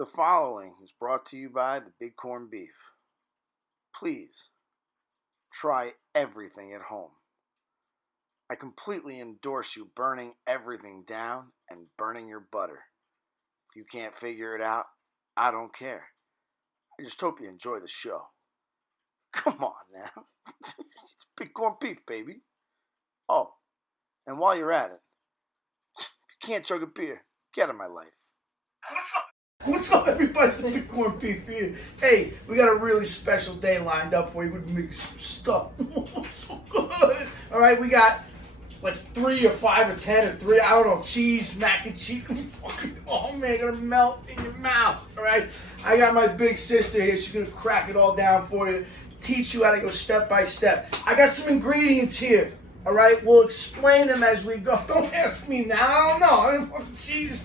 The following is brought to you by the Big Corn Beef. Please try everything at home. I completely endorse you burning everything down and burning your butter. If you can't figure it out, I don't care. I just hope you enjoy the show. Come on now. It's Big Corn Beef, baby. Oh, and while you're at it, if you can't chug a beer, get out of my life. What's up, everybody? It's Big Corn Beef here. Hey, we got a really special day lined up for you. We're making some stuff. So good. All right, we got like 3 or 5 or 10 or 3, I don't know, cheese, mac and cheese. Oh man, gonna melt in your mouth. All right, I got my big sister here. She's gonna crack it all down for you, teach you how to go step by step. I got some ingredients here. All right, we'll explain them as we go. Don't ask me now. I don't know. I mean, fucking cheese.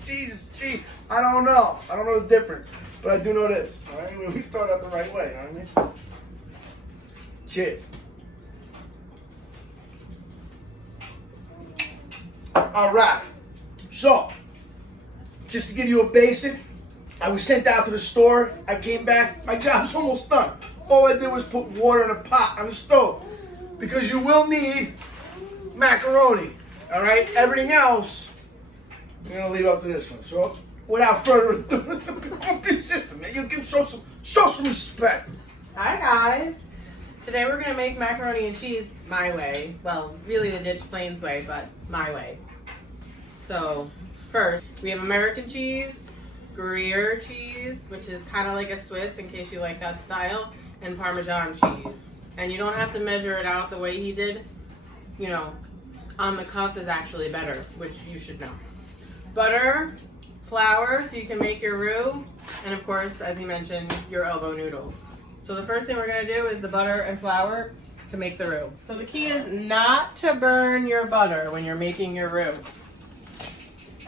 I don't know. I don't know the difference, but I do know this. All right, we start out the right way. You know what I mean? Cheers. All right. So, just to give you a basic, I was sent out to the store. I came back. My job's almost done. All I did was put water in a pot on the stove, because you will need macaroni. All right. Everything else, we're gonna leave up to this one. So, without further ado, it's a Big Corn Beef system, man. You give show some respect. Hi guys. Today we're gonna make macaroni and cheese my way. Well, really the Ditch Plains way, but my way. So first, we have American cheese, Gruyere cheese, which is kind of like a Swiss in case you like that style, and Parmesan cheese. And you don't have to measure it out the way he did. You know, on the cuff is actually better, which you should know. Butter, flour, so you can make your roux, and of course, as he mentioned, your elbow noodles. So the first thing we're gonna do is the butter and flour to make the roux. So the key is not to burn your butter when you're making your roux.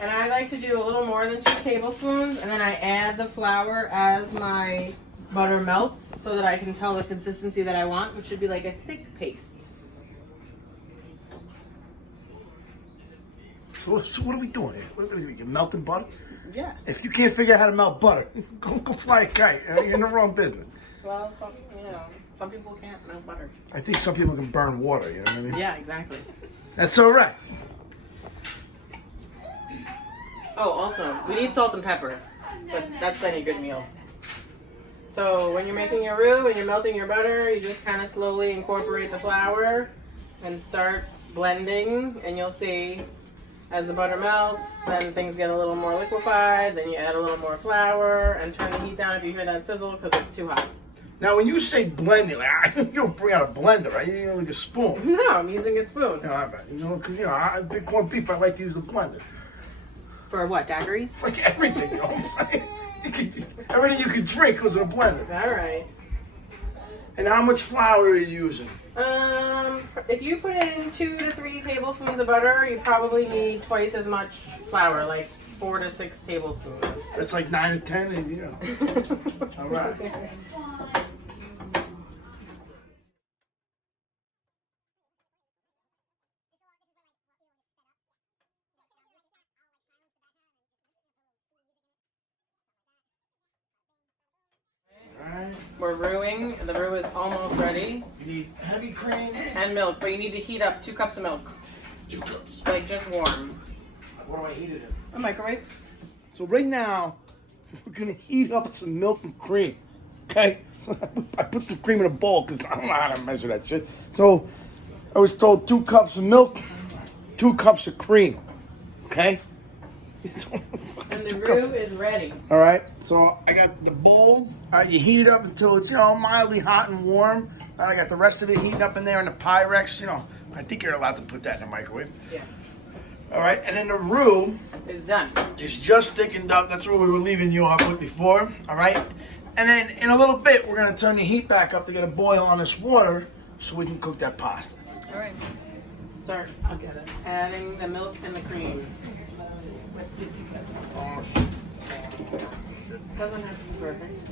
And I like to do a little more than 2 tablespoons, and then I add the flour as my butter melts so that I can tell the consistency that I want, which should be like a thick paste. So what are we doing here? What are we doing? You're melting butter? Yeah. If you can't figure out how to melt butter, go fly a kite. You're in the wrong business. Well, some people can't melt butter. I think some people can burn water, you know what I mean? Yeah, exactly. That's all right. Oh, also, we need salt and pepper, but that's any good meal. So when you're making your roux and you're melting your butter, you just kind of slowly incorporate the flour and start blending, and you'll see as the butter melts, then things get a little more liquefied, then you add a little more flour and turn the heat down if you hear that sizzle because it's too hot. Now, when you say blending, like, you don't bring out a blender, right? You like a spoon. No, I'm using a spoon. You know, I bet. You know, because, Big Corn Beef, I like to use a blender. For what, daiquiris? Like everything, you know what I'm saying? Everything you can drink was in a blender. All right. And how much flour are you using? If you put in 2 to 3 tablespoons of butter, you probably need twice as much flour, like 4 to 6 tablespoons. That's like 9 or 10, and, you know. All right. We're roughing. The roux is almost ready. You need heavy cream. And milk, but you need to heat up 2 cups of milk. 2 cups. Like just warm. What do I heat it in? A microwave. So right now, we're gonna heat up some milk and cream. Okay? So I put some cream in a bowl because I don't know how to measure that shit. So I was told 2 cups of milk, 2 cups of cream. Okay? And the roux is ready. All right, so I got the bowl. All right, you heat it up until it's, mildly hot and warm. And I got the rest of it heating up in there in the Pyrex. I think you're allowed to put that in the microwave. Yeah. All right, and then the roux It's done. is just thickened up. That's what we were leaving you off with before. All right, and then in a little bit, we're gonna turn the heat back up to get a boil on this water so we can cook that pasta. All right. Start. I'll get it. Adding the milk and the cream. Whisk it together. Oh, shit. Doesn't have to be perfect.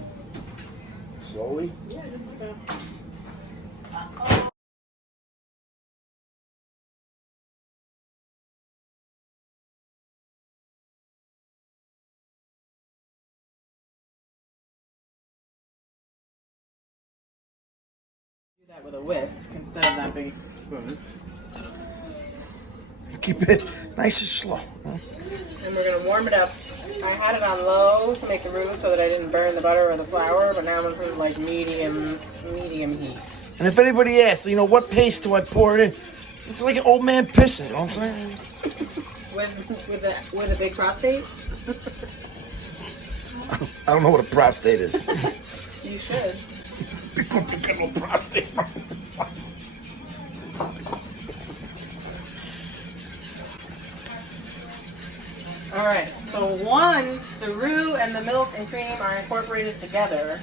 Slowly. Yeah, just like that. that with a whisk instead of that big. Keep it nice and slow. Huh? And we're gonna warm it up. I had it on low to make the roux so that I didn't burn the butter or the flour, but now I'm gonna put it like medium heat. And if anybody asks, what paste do I pour it in? It's like an old man pissing, you know what I'm saying? With a big prostate? I don't know what a prostate is. You should. Got no prostate. All right, so once the roux and the milk and cream are incorporated together,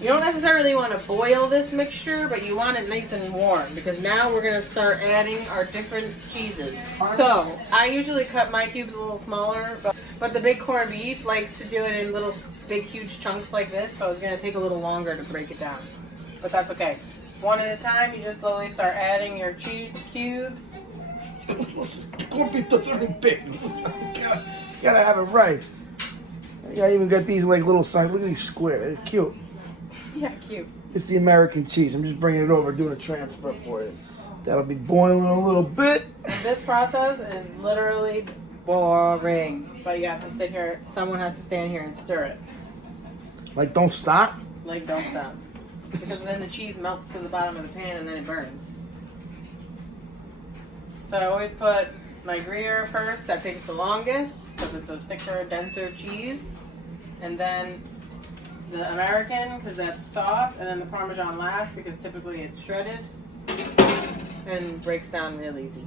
you don't necessarily want to boil this mixture, but you want it nice and warm because now we're going to start adding our different cheeses. So I usually cut my cubes a little smaller, but the big corned beef likes to do it in little big huge chunks like this, so it's going to take a little longer to break it down. But that's okay. One at a time, you just slowly start adding your cheese cubes. Listen, corned beef doesn't look big. You gotta have it right. I even got these like little size. Look at these square. They're cute. Yeah, cute. It's the American cheese. I'm just bringing it over, doing a transfer for you. That'll be boiling a little bit. And this process is literally boring. But you have to sit here. Someone has to stand here and stir it. Like, don't stop. Like, don't stop. Because then the cheese melts to the bottom of the pan and then it burns. So I always put my Gruyere first. That takes the longest because it's a thicker, denser cheese. And then the American because that's soft. And then the Parmesan last because typically it's shredded and breaks down real easy.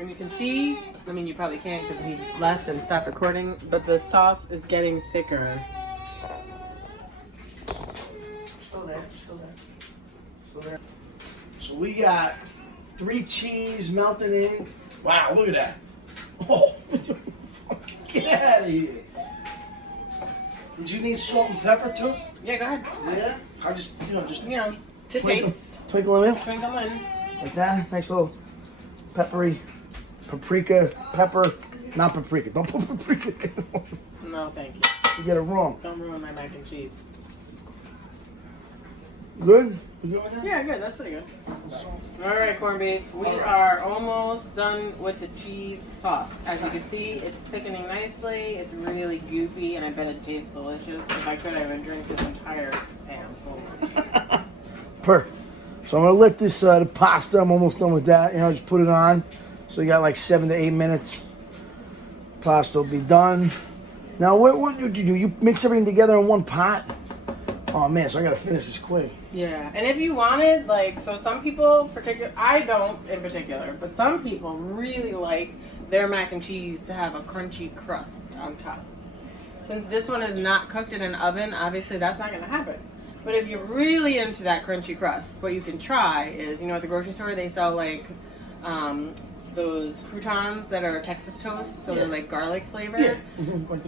And you can see, I mean you probably can't because he left and stopped recording, but the sauce is getting thicker. Still there. So we got 3 cheese melting in. Wow, look at that. Oh, get out of here. Did you need salt and pepper too? Yeah, go ahead. Yeah? I just To taste. Twinkle them in. Twinkle in. Like that. Nice little peppery, paprika, pepper. Not paprika. Don't put paprika in. No, thank you. You get it wrong. Don't ruin my mac and cheese. Good? You good with that? Yeah, good. That's pretty good. All right, corned beef. We are almost done with the cheese sauce. As you can see, it's thickening nicely. It's really goopy, and I bet it tastes delicious. If I could, I would drink this entire pan full of cheese. Perfect. So I'm gonna let this the pasta. I'm almost done with that. Just put it on. So you got like 7 to 8 minutes. Pasta will be done. Now, what do you do? You mix everything together in one pot? Oh man, so I gotta finish this quick. Yeah, and if you wanted, so some people, I don't in particular, but some people really like their mac and cheese to have a crunchy crust on top. Since this one is not cooked in an oven, obviously that's not going to happen. But if you're really into that crunchy crust, what you can try is, at the grocery store they sell those croutons that are Texas toast, so they're like garlic flavored. Yeah.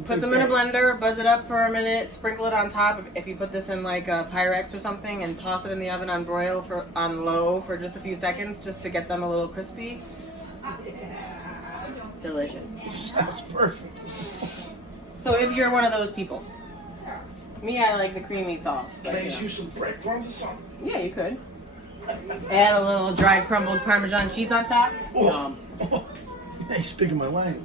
Put them in a blender, buzz it up for a minute, sprinkle it on top. If you put this in like a Pyrex or something, and toss it in the oven on low for just a few seconds, just to get them a little crispy. Delicious. That's perfect. So if you're one of those people, me, I like the creamy sauce. Can I just use some breadcrumbs or something? Yeah, you could. Add a little dried crumbled Parmesan cheese on top. Oh. Hey, speaking my language.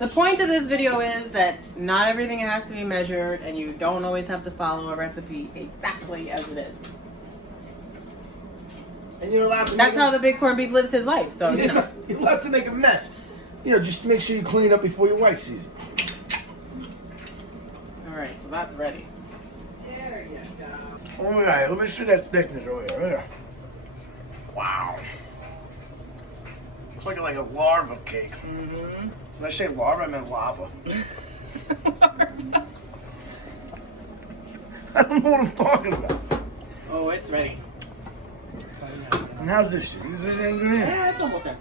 The point of this video is that not everything has to be measured, and you don't always have to follow a recipe exactly as it is. And you're allowed to. That's how the big corned beef lives his life. So You're allowed to make a mess. Just make sure you clean it up before your wife sees it. All right, so that's ready. All right, let me see that thickness over here. Wow. It's like a larva cake. Mm-hmm. When I say larva, I meant lava. I don't know what I'm talking about. Oh, it's ready. And how's this? Is this any good? Yeah, it's almost there.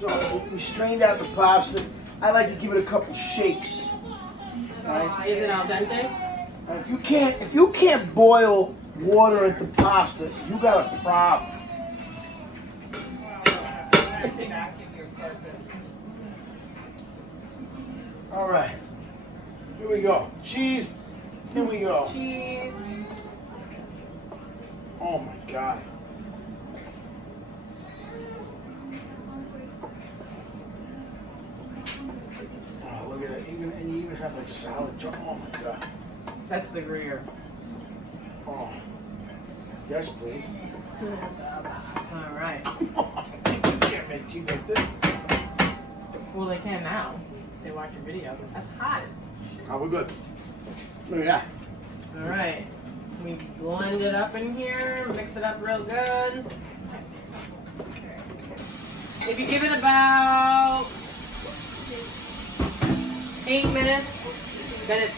So we strained out the pasta. I like to give it a couple shakes. Is it al dente? If you can't boil water into pasta, you got a problem. All right, here we go. Cheese, Here we go. cheese. Oh my God. Oh, look at that. And you even have like salad drop. Oh my God. That's the Gruyere. Oh. Yes, please. All right. You can't make cheese like this. Well, they can now. They watch your video. That's hot. Oh, we're good. Look at that. All right. We blend it up in here, mix it up real good. If you give it about 8 minutes, then it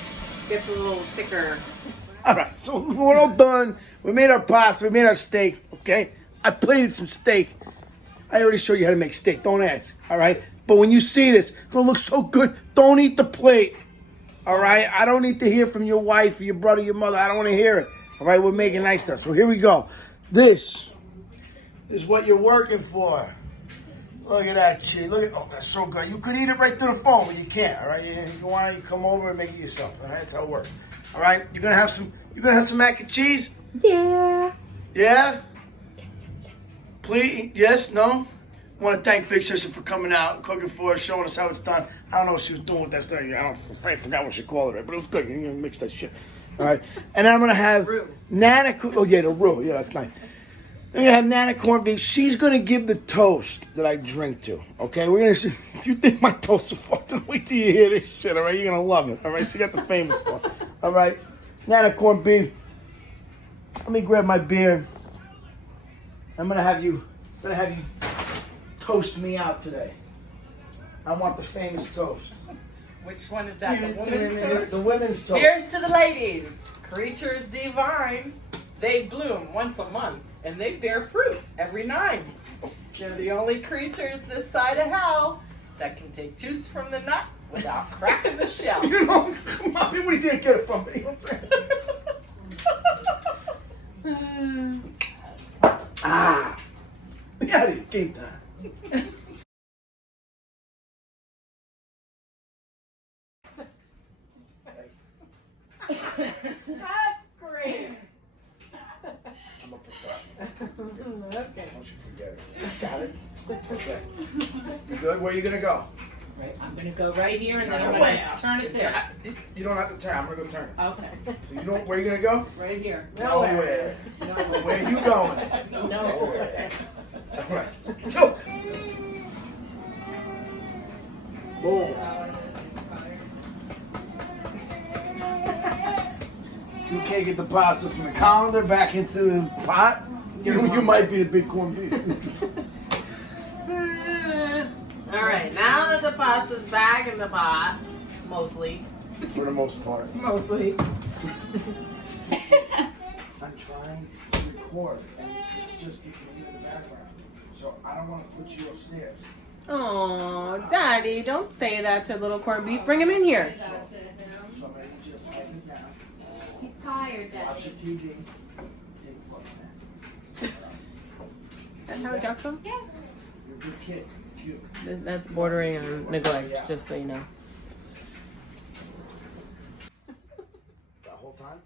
gets a little thicker. All right, so we're all done. We made our pasta. We made our steak. Okay, I plated some steak. I already showed you how to make steak. Don't ask. All right, but when you see this, it's gonna look so good. Don't eat the plate. All right, I don't need to hear from your wife, or your brother, your mother. I don't want to hear it. All right, we're making nice stuff. So here we go. This is what you're working for. Look at that cheese. Look at, oh, that's so good. You could eat it right through the phone, but you can't. All right, if you want, you come over and make it yourself. All right, that's how it works. All right, you're gonna have some mac and cheese. Yeah. Yeah? Please? Yes? No? I want to thank Big Sister for coming out, cooking for us, showing us how it's done. I don't know what she was doing with that stuff. I forgot what she called it, but it was good. You can mix that shit. All right. And then I'm going to have Nana. Oh, yeah, the roux. Yeah, that's nice. I'm going to have Nana corned beef. She's going to give the toast that I drink to. Okay? We're going to see. If you think my toast is fucked, wait till you hear this shit. All right? You're going to love it. All right? She got the famous one. All right? Nana corned beef. Let me grab my beer. I'm gonna have you toast me out today. I want the famous toast. Which one is that? Here's The to women's women. toast? The women's toast. Here's to the ladies. Creatures divine. They bloom once a month and they bear fruit every 9. They're the only creatures this side of hell that can take juice from the nut without cracking the shell. You know, come on, people didn't get it from me. You know what I'm saying? Ah, yeah, it's game time. That's great. I'm a professional. Okay. Don't you forget it. Got it? Okay. You good? Where are you gonna go? Right, I'm gonna go right here and then No I'm way. gonna turn it there. You don't have to turn. I'm gonna go turn it. Okay. So you know where you gonna go? Right here. Nowhere. Nowhere. Where you going? Nowhere. All right. So. Boom. If you can't get the pasta from the colander back into the pot, you might be the big corned beef. All right, now that the pasta's back in the pot, mostly. For the most part. Mostly. I'm trying to record, and it's just you can hear the background. So I don't want to put you upstairs. Oh, Daddy, don't say that to little corned beef. Bring him in here. So I'm going to need you to pipe it down. He's tired, Watch Daddy. your TV. Take a photo. That's how it jumps him? Yes. You're a good kid. Cute. That's bordering on neglect, just so you know. The whole time?